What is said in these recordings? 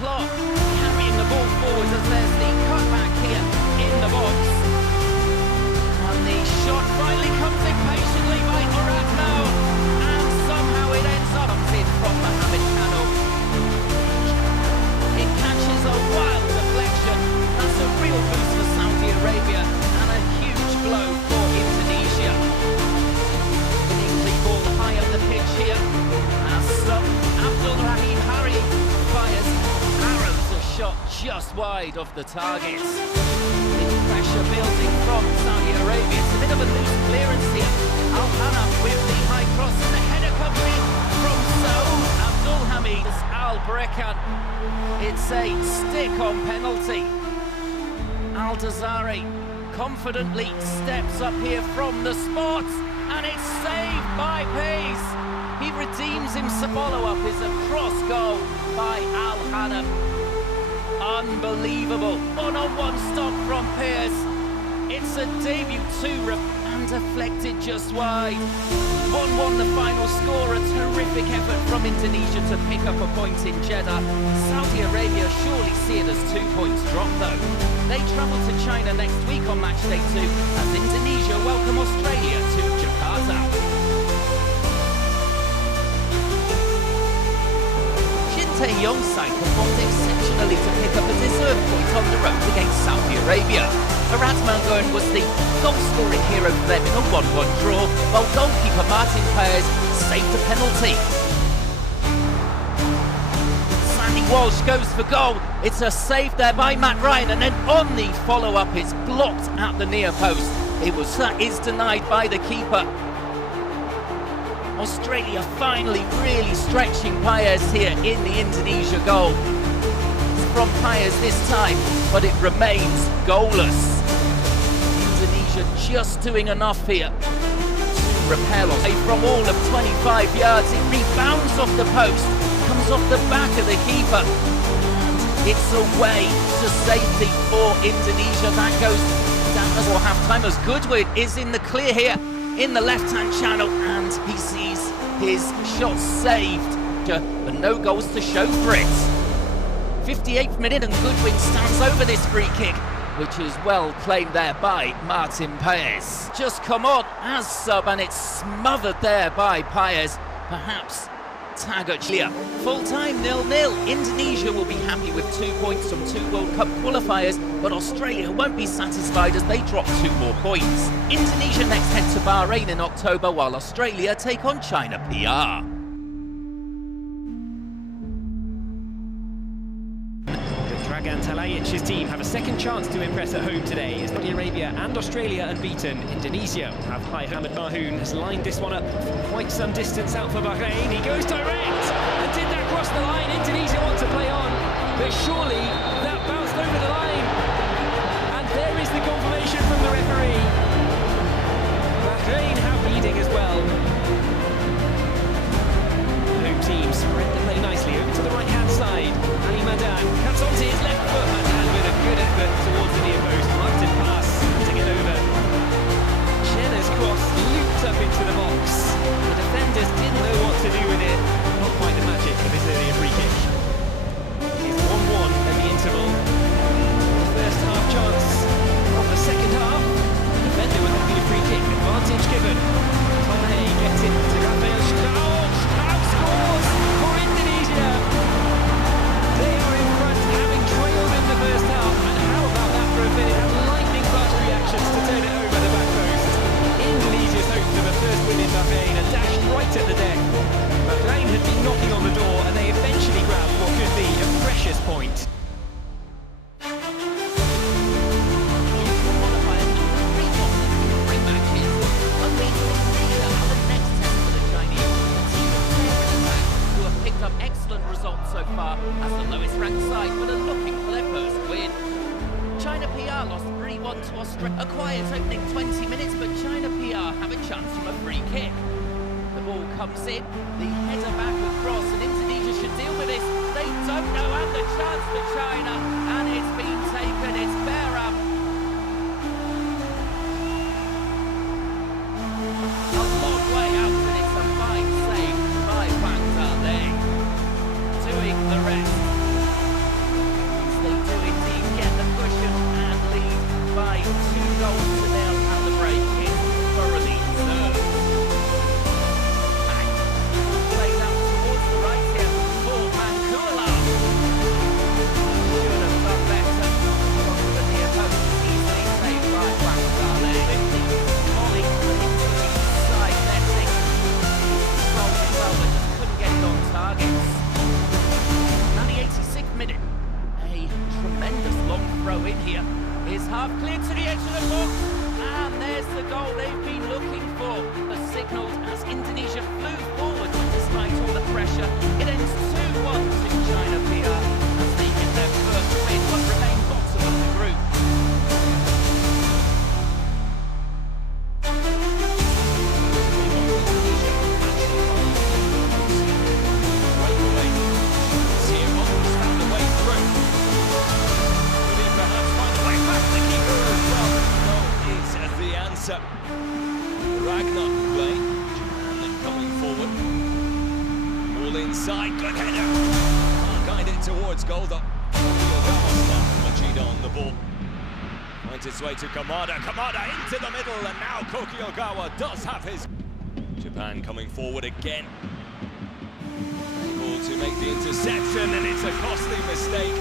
clock, carrying the ball forward as there's the cutback here in the box. And the shot finally comes in patiently by Oratno, and somehow it ends up in from Mohamed Kano. It catches a wild deflection. That's a real boost for Saudi Arabia and a huge blow for Indonesia. Winning the ball high up the pitch here as Abdul Rahim Hari fires arrows a shot just wide of the target. Big pressure building from Saudi Arabia. It's a bit of a loose clearance here. Al-Hanaf with the high cross and the header comes in from Abdul Hamid Al-Brekan. It's a stick-on penalty. Al-Dazari confidently steps up here from the spot, and it's saved by Pace. He redeems himself. Follow-up is a cross goal by Al-Hanaf. Unbelievable. One-on-one stop from Pearce. It's a debut and deflected just wide. 1-1 the final score. A terrific effort from Indonesia to pick up a point in Jeddah. Saudi Arabia surely see it as 2 points drop though. They travel to China next week on match day 2 as Indonesia welcome Australia to Jakarta. Yongside performed exceptionally to pick up a deserved point on the road against Saudi Arabia. Eratmangun was the goal-scoring hero for them in a 1-1 draw, while goalkeeper Martin Paes saved a penalty. Sandy Walsh goes for goal. It's a save there by Matt Ryan, and then on the follow-up it's blocked at the near post. That is denied by the keeper. Australia finally really stretching Paes here in the Indonesia goal. It's from Paes this time, but it remains goalless. Indonesia just doing enough here to repel away from all of 25 yards. It rebounds off the post, comes off the back of the keeper, and it's away to safety for Indonesia. That goes down before half-time as Goodwood is in the clear here in the left-hand channel, and he sees his shot saved, but no goals to show for it. 58th minute and Goodwin stands over this free kick, which is well claimed there by Martin Paes. Just come on as sub, and it's smothered there by Paes. Perhaps Taggart. Full-time 0-0. Indonesia will be happy with 2 points from 2 World Cup qualifiers, but Australia won't be satisfied as they drop 2 more points. Indonesia next head to Bahrain in October, while Australia take on China PR. Dragan Talayic's team have a second chance to impress at home today as Saudi Arabia and Australia unbeaten. Indonesia have Hamid Mahoun has lined this one up from quite some distance out for Bahrain. He goes direct, and did that cross the line? Indonesia want to play on, but surely that bounced over the line, and there is the confirmation from the referee. Bahrain have leading as well. Home team spread the play nicely over to the right-hand side. Ali Madan cuts onto his left foot. Madan with a good effort towards the near post. Martin pass to get over. Jenner's cross looped up into the box. The defenders didn't know what to do with it. Not quite the magic of his earlier free kick. It is 1-1 at the interval. First half chance of the second half. The defender with a free kick. Advantage given. Tom Hay gets it to Rafael Strauss. Scores for Indonesia. They are in front, having trailed in the first half. And how about that for a minute? Had lightning fast reactions to turn it over the back post. Indonesia's hopes of a first win in Bahrain are dashed right at the deck. Bahrain had been knocking on the door, and they eventually grabbed what could be a precious point. Excellent results so far as the lowest ranked side, but are looking for their first win. China PR lost 3-1 to Australia. A quiet opening 20 minutes, but China PR have a chance from a free kick. The ball comes in, the header back across, and Indonesia should deal with this. They don't know, and the chance for China, and it's been taken. It's fair up. A long way out, and it's a fine save by Wang Zhang doing the rest. inside, good header. Can't guide it towards goal though. Machida on the ball. Finds its way to Kamada into the middle, and now Kokiogawa does have his. Japan coming forward again. Able to make the interception, and it's a costly mistake.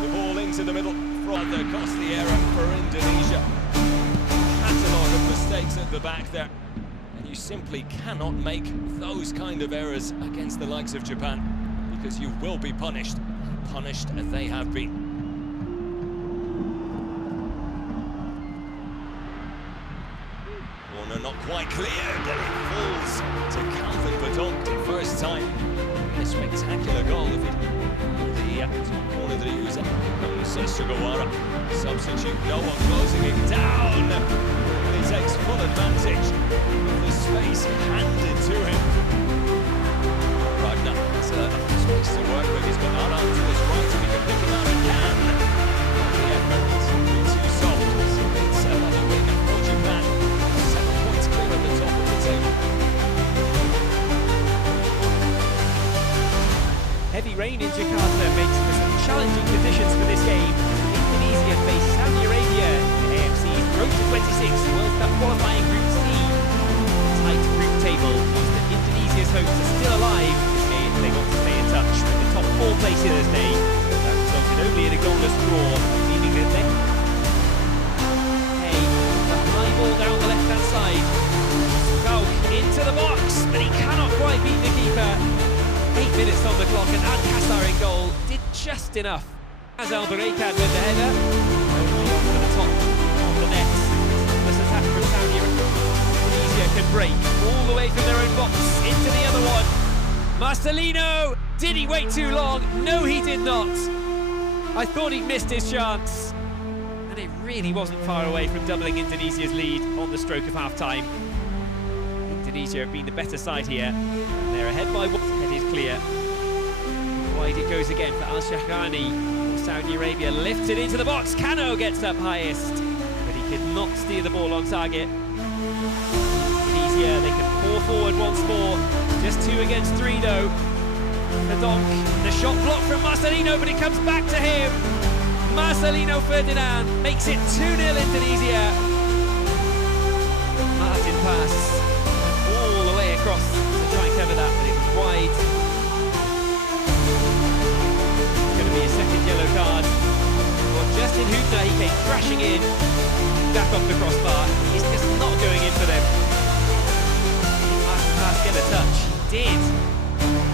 The ball into the middle from the costly error for Indonesia. Catalogue of mistakes at the back there. And you simply cannot make those kind of errors against the likes of Japan, because you will be punished, and punished as they have been. Corner not quite cleared, and it falls to Calvin Verdonk the first time. A spectacular goal if it the corner that he was at. Comes Sugawara, substitute, no one closing it down, and he takes full advantage of the space handed to him. Ragnar has a space to work with. He's got Aran to his right, and he can pick him out again. The effort is too soft. It's another win for Japan. 7 points clear at the top of the table. Heavy rain in Jakarta makes for some challenging conditions for this game. Indonesia face Saudi Arabia in the AFC's Road to 26 World Cup qualifying Group C. Tight group table means that Indonesia's hopes are still alive if they want to stay in touch with the top 4 places. That resulted only in a goalless draw, meaning that they... Hey, the high ball down the left-hand side. Sukau into the box, but he cannot quite beat the keeper. 8 minutes on the clock, and Al-Qassar in goal did just enough. As Al-Barakad with the header, only over the top of the net. This attack from Saudi Indonesia can break all the way from their own box into the other one. Marcelino! Did he wait too long? No, he did not. I thought he'd missed his chance. And it really wasn't far away from doubling Indonesia's lead on the stroke of half-time. Indonesia have been the better side here. They're ahead by one. Head is clear. Wide it goes again for Al-Shahrani. Saudi Arabia lifts it into the box. Kano gets up highest, but he could not steer the ball on target. Indonesia, they can pour forward once more. Just 2 against 3 though. Verdonk, the shot blocked from Marcelino, but it comes back to him. Marcelino Ferdinand makes it 2-0 Indonesia. Martin pass all the way across to try and cover that, but it was wide. It's going to be a second yellow card. Well, Justin Hübner, he came crashing in, back off the crossbar. He's just not going in for them. Martin pass get a touch. He did.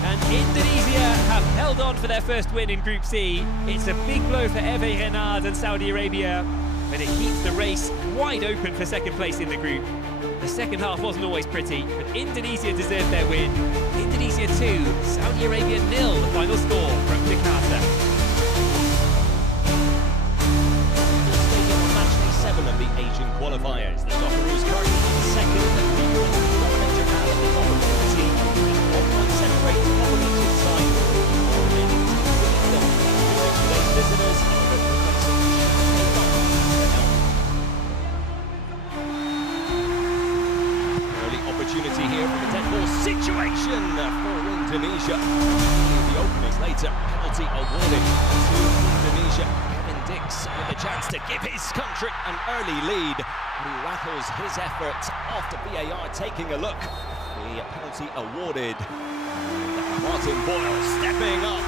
And Indonesia have held on for their first win in Group C. It's a big blow for Hervé Renard and Saudi Arabia, but it keeps the race wide open for second place in the group. The second half wasn't always pretty, but Indonesia deserved their win. Indonesia 2, Saudi Arabia 0, the final score from Jakarta. Stadium on match day 7 of the Asian qualifiers. The Socceroos currently second, dominate Japan at the top of the team. 1 point separate the top of each side. Remaining teams in the middle. Today's visitors are replacing opportunity here from a dead ball situation for Indonesia. The openings later, penalty awarded to Indonesia. Kevin Dix with a chance to give his country an early lead. He rattles his effort after VAR taking a look. The penalty awarded. Martin Boyle stepping up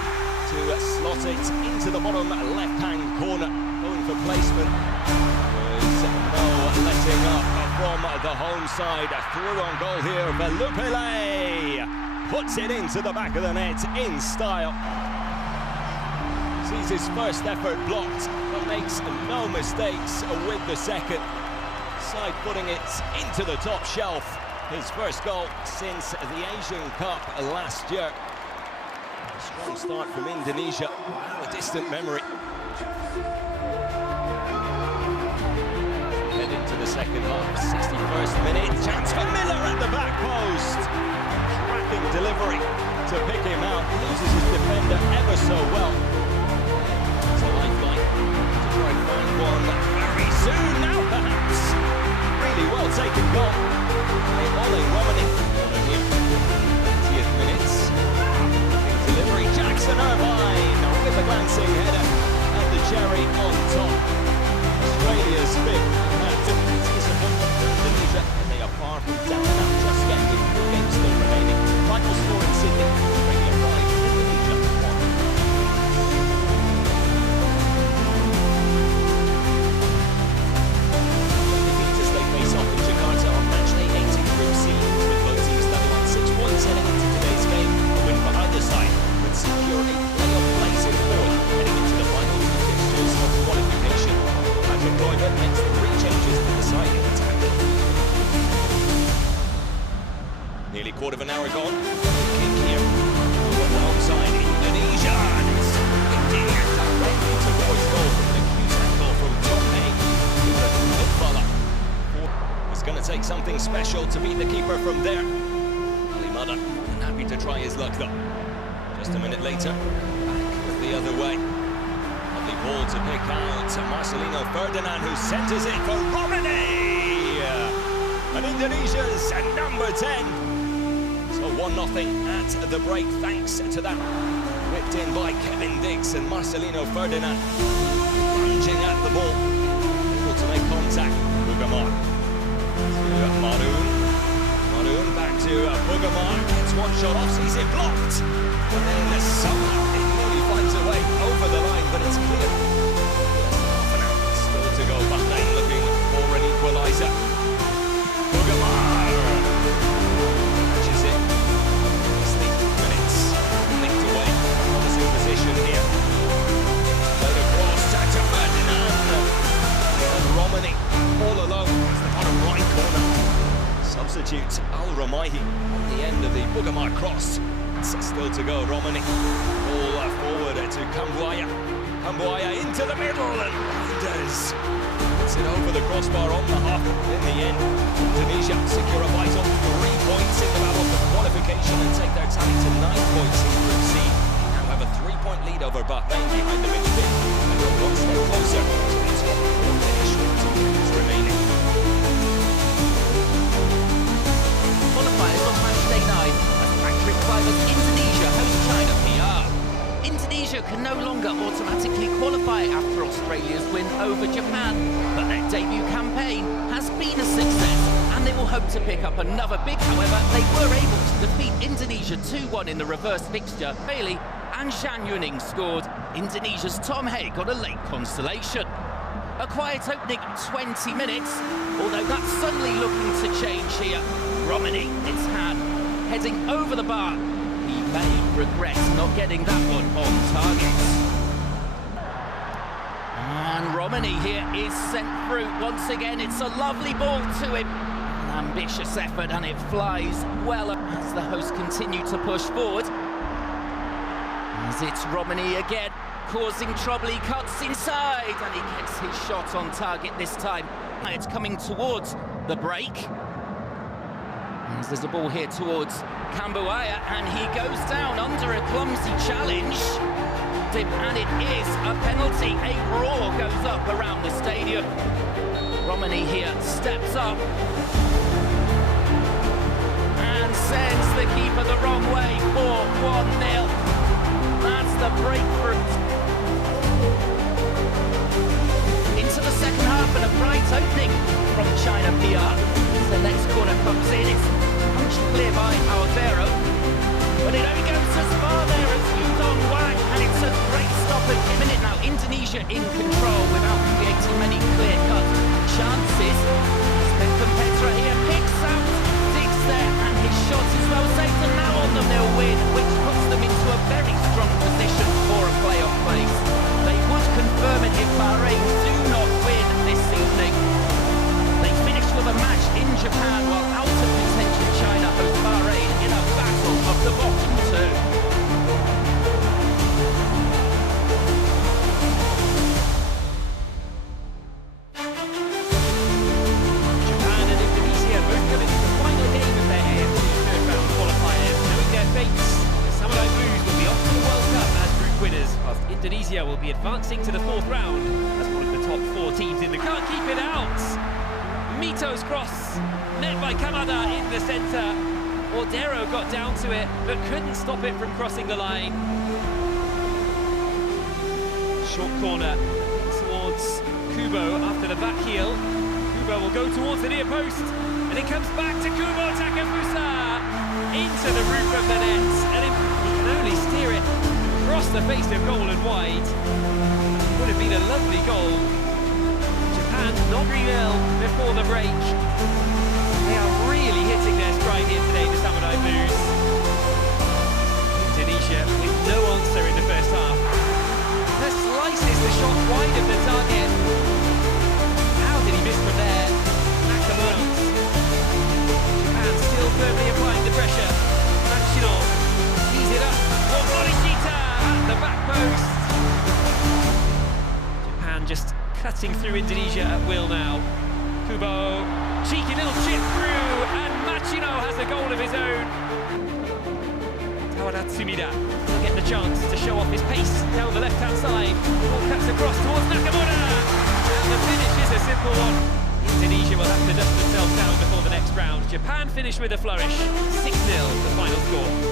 to slot it into the bottom left-hand corner, going for placement. There's no letting up from the home side. Through on goal here, Velupele puts it into the back of the net in style. Sees his first effort blocked, but makes no mistakes with the second. Side putting it into the top shelf. His first goal since the Asian Cup last year. A strong start from Indonesia, a distant memory. Head into the second half, 61st minute. Chance for Miller at the back post. Cracking delivery to pick him out. Loses his defender ever so well. It's a lifeline to try and find one very soon. Now perhaps. Really well taken goal. Ole Romani. 20th minutes. racing header and the cherry on top. Australia's fifth and it's disappointing for Indonesia, and they are far from down and out just yet with 4 games still remaining. Final score in Sydney, Australia 5, Indonesia 1. To stay face off in Jakarta on match day 8 in Group C, with both teams level on 6 points heading into today's game. A win for either side would secure a playoff place in 4th heading into the final 2 fixtures of qualification. Patrick Kluivert makes 3 changes to the side in attack. Nearly quarter of an hour gone. Kick here. Alongside Indonesia. And it's whipping it directly towards goal from an acute angle from Tom Hay. Good follow. It's going to take something special to beat the keeper from there. Ali Madan happy to try his luck though. Just a minute later, back the other way. Lovely ball to pick out Marcelino Ferdinand, who centres it for Romani! And Indonesia's number 10. So 1-0 at the break, thanks to that. Whipped in by Kevin Dix and Marcelino Ferdinand. Lunging at the ball. Able to make contact. Bugamar. To Maroon. Maroon back to Bugamar. Gets one shot off, sees it blocked. And then somehow it nearly finds a way over the line, but it's clear. Half an hour still to go. Bahrain looking for an equaliser. Bugamar. Catches it. 60 minutes. Linked away. Promising position here. Played across to Ferdinand. And Romani all alone. It's the bottom right corner. Substitute Al-Ramahi on the end of the Bugamar cross. Still to go, Romani. Ball forward to Kambuaya. Kambuaya into the middle and Reinders. Puts it over the crossbar on the half. In the end, Indonesia secure a vital 3 points in the battle for qualification and take their tally to 9 points in Group C. Now have a 3-point lead over Bahrain behind them in 5th. And we're one step closer to the top 4 finish with 2 games remaining. Qualifiers on match day 9. Patrick Kluivert's Indonesia hosts China PR. Indonesia can no longer automatically qualify after Australia's win over Japan, but their debut campaign has been a success, and they will hope to pick up another big. However, they were able to defeat Indonesia 2-1 in the reverse fixture. Bailey and Zhang Yuning scored. Indonesia's Tom Hay got a late consolation. A quiet opening 20 minutes, although that's suddenly looking to change here. Romani, it's hand. Heading over the bar. He may regret not getting that one on target. And Romani here is sent through. Once again, it's a lovely ball to him. An ambitious effort, and it flies well as the hosts continue to push forward. As it's Romani again, causing trouble. He cuts inside, and he gets his shot on target this time. It's coming towards the break. As there's a ball here towards Kambuaya, and he goes down under a clumsy challenge. And it is a penalty. A roar goes up around the stadium. Romani here steps up and sends the keeper the wrong way for 1-0. That's the breakthrough. Into the second half, and a bright opening from China PR. The next corner comes in, it's punched clear by Alvaro, but it only goes as far there as Yudong Wang, and it's a great stop at giving it now. Indonesia in control without creating many clear-cut chances. Beckham Petra here picks out Dix there, and his shot is well saved, and now on the 0 win, which puts them into a very strong position for a playoff place. They would confirm it if Bahrain do not win this evening. They finish with a match in Japan, while out of contention China host Bahrain in a battle of the bottom 2. Japan and Indonesia both coming into the final game of their AFC third-round qualifiers, knowing their fates. The Samurai Blues will be off to the World Cup as group winners, whilst Indonesia will be advancing to the 4th round as one of the top 4 teams in the can't keep it out. Mito's cross, met by Kamada in the centre. Ordero got down to it, but couldn't stop it from crossing the line. short corner towards Kubo after the back heel. Kubo will go towards the near post, and it comes back to Kubo Takafusa into the roof of the net, and he can only steer it across the face of goal and wide. Would have been a lovely goal. Japan not really well before the break. They are really hitting their stride here today, the Samurai Blues. Indonesia with no answer in the first half. The slices the shot wide of the target. How did he miss from there? Nakamura. Japan still firmly applying the pressure. Machino tees it up. Morishita at the back post. Japan just cutting through Indonesia at will now. Kubo, cheeky little chip through, and Machino has a goal of his own. Tawanatsumiya will get the chance to show off his pace down the left-hand side. Ball cuts across towards Nakamura, and the finish is a simple one. Indonesia will have to dust themselves down before the next round. Japan finish with a flourish. 6-0 the final score.